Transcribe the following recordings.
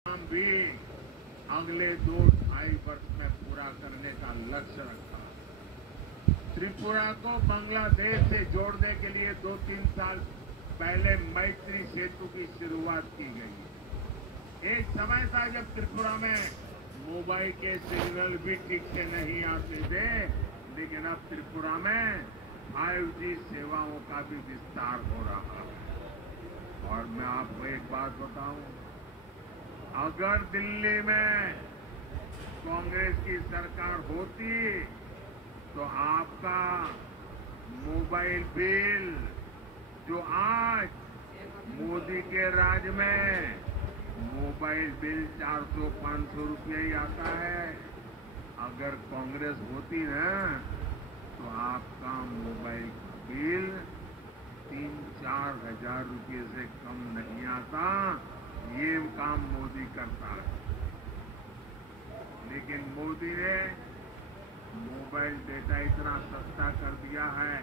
काम भी अगले 2-2.5 वर्ष में पूरा करने का लक्ष्य रखा। त्रिपुरा को बांग्लादेश से जोड़ने के लिए 2-3 साल पहले मैत्री सेतु की शुरुआत की गई। एक समय था जब त्रिपुरा में मोबाइल के सिग्नल भी ठीक से नहीं आते थे, लेकिन अब त्रिपुरा में 5G सेवाओं का भी विस्तार हो रहा है। और मैं आपको एक बात बताऊं, अगर दिल्ली में कांग्रेस की सरकार होती तो आपका मोबाइल बिल जो आज मोदी के राज में मोबाइल बिल 400-500 रुपये ही आता है, अगर कांग्रेस होती ना तो आपका मोबाइल बिल 3-4 हजार रुपये से कम नहीं आता। ये काम मोदी करता है, लेकिन मोदी ने मोबाइल डेटा इतना सस्ता कर दिया है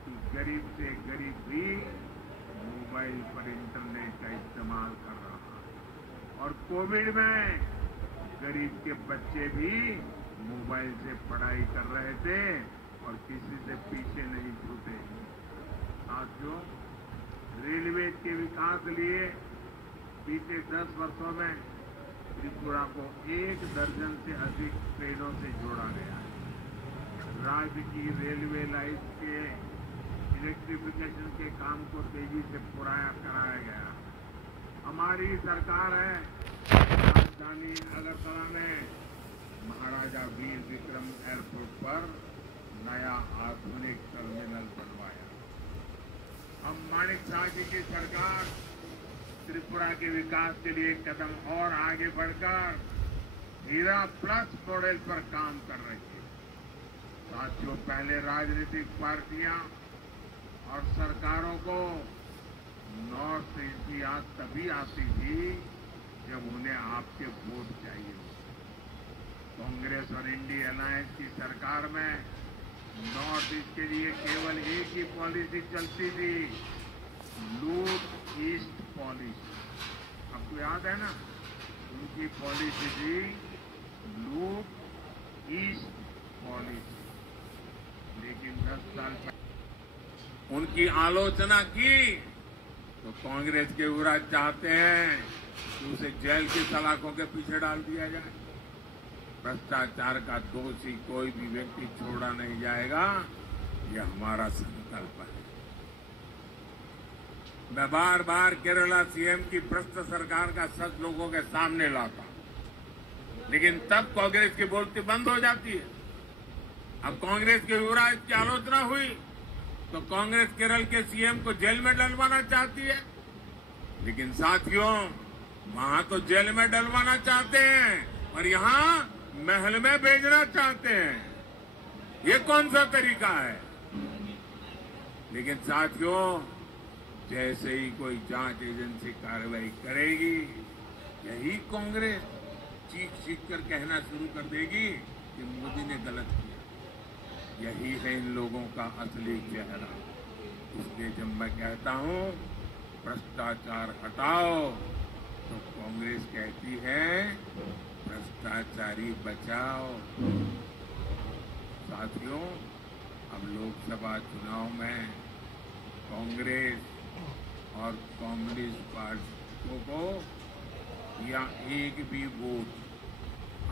कि गरीब से गरीब भी मोबाइल पर इंटरनेट का इस्तेमाल कर रहा है। और कोविड में गरीब के बच्चे भी मोबाइल से पढ़ाई कर रहे थे और किसी से पीछे नहीं छूटे। साथियों, रेलवे के विकास के लिए बीते 10 वर्षों में त्रिपुरा को 1 दर्जन से अधिक ट्रेनों से जोड़ा गया है। राज्य की रेलवे लाइन्स के इलेक्ट्रिफिकेशन के काम को तेजी से पूरा कराया गया। हमारी सरकार है राजधानी अगरतला में महाराजा वीर विक्रम एयरपोर्ट पर नया आधुनिक टर्मिनल बनवाया। हम माणिक शाह जी की सरकार त्रिपुरा के विकास के लिए एक कदम और आगे बढ़कर हीरा प्लस मॉडल पर काम कर रही है। साथियों, पहले राजनीतिक पार्टियां और सरकारों को नॉर्थ ईस्ट याद तभी आती थी जब उन्हें आपके वोट चाहिए। कांग्रेस और इंडिया अलायंस की सरकार में नॉर्थ ईस्ट के लिए केवल एक ही पॉलिसी चलती थी, लूट ईस्ट पॉलिसी। आपको याद है ना, उनकी पॉलिसी थी लूट ईस्ट पॉलिसी। लेकिन 10 साल पहले उनकी आलोचना की तो कांग्रेस के विरोध चाहते हैं कि उसे जेल की सलाखों के पीछे डाल दिया जाए। भ्रष्टाचार का दोषी कोई भी व्यक्ति छोड़ा नहीं जाएगा, यह हमारा संकल्प है। मैं बार बार केरला सीएम की भ्रष्ट सरकार का सच लोगों के सामने लाता, लेकिन तब कांग्रेस की बोलती बंद हो जाती है। अब कांग्रेस के युवराज की आलोचना हुई तो कांग्रेस केरल के सीएम को जेल में डलवाना चाहती है। लेकिन साथियों, वहां तो जेल में डलवाना चाहते हैं और यहां महल में भेजना चाहते हैं। ये कौन सा तरीका है? लेकिन साथियों, जैसे ही कोई जांच एजेंसी कार्रवाई करेगी, यही कांग्रेस चीख चीख कर कहना शुरू कर देगी कि मोदी ने गलत किया। यही है इन लोगों का असली चेहरा। इसलिए जब मैं कहता हूं भ्रष्टाचार हटाओ, तो कांग्रेस कहती है भ्रष्टाचारी बचाओ। साथियों, अब लोकसभा चुनाव में कांग्रेस और कम्युनिस्ट पार्टियों को या एक भी वोट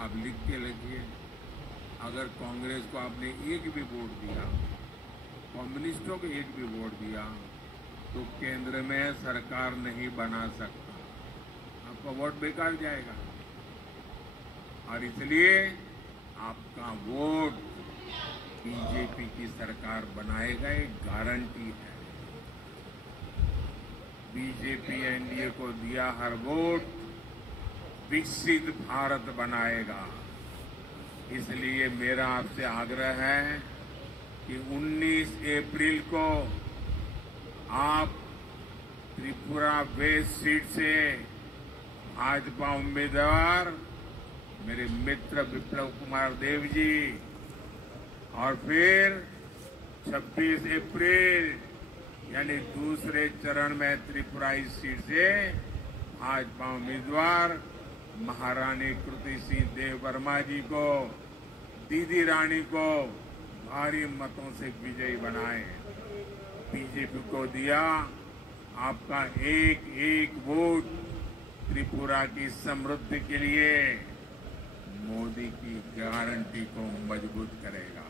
आप लिख के रखिए, अगर कांग्रेस को आपने एक भी वोट दिया, कम्युनिस्टों को एक भी वोट दिया, तो केंद्र में सरकार नहीं बना सकता, आपका वोट बेकार जाएगा। और इसलिए आपका वोट बीजेपी की सरकार बनाएगा, एक गारंटी है। बीजेपी एनडीए को दिया हर वोट विकसित भारत बनाएगा। इसलिए मेरा आपसे आग्रह है कि 19 अप्रैल को आप त्रिपुरा वेस्ट सीट से भाजपा उम्मीदवार मेरे मित्र विप्लव कुमार देव जी और फिर 26 अप्रैल यानी दूसरे चरण में त्रिपुरा इस सीट से भाजपा उम्मीदवार महारानी कृति सिंह देव वर्मा जी को, दीदी रानी को भारी मतों से विजयी बनाए। बीजेपी को दिया आपका एक एक वोट त्रिपुरा की समृद्धि के लिए मोदी की गारंटी को मजबूत करेगा।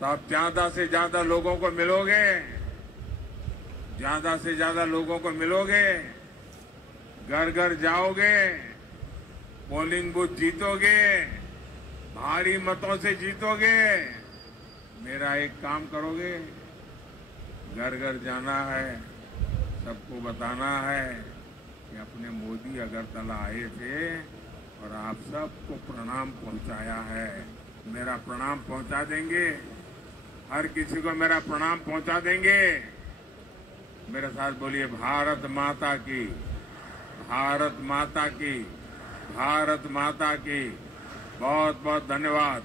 तो आप ज्यादा से ज्यादा लोगों को मिलोगे, ज्यादा से ज्यादा लोगों को मिलोगे, घर घर जाओगे, पोलिंग बूथ जीतोगे, भारी मतों से जीतोगे। मेरा एक काम करोगे, घर घर जाना है, सबको बताना है कि अपने मोदी अगरतला आए थे और आप सबको प्रणाम पहुंचाया है। मेरा प्रणाम पहुंचा देंगे, हर किसी को मेरा प्रणाम पहुंचा देंगे। मेरे साथ बोलिए भारत माता की, भारत माता की, भारत माता की। बहुत बहुत धन्यवाद।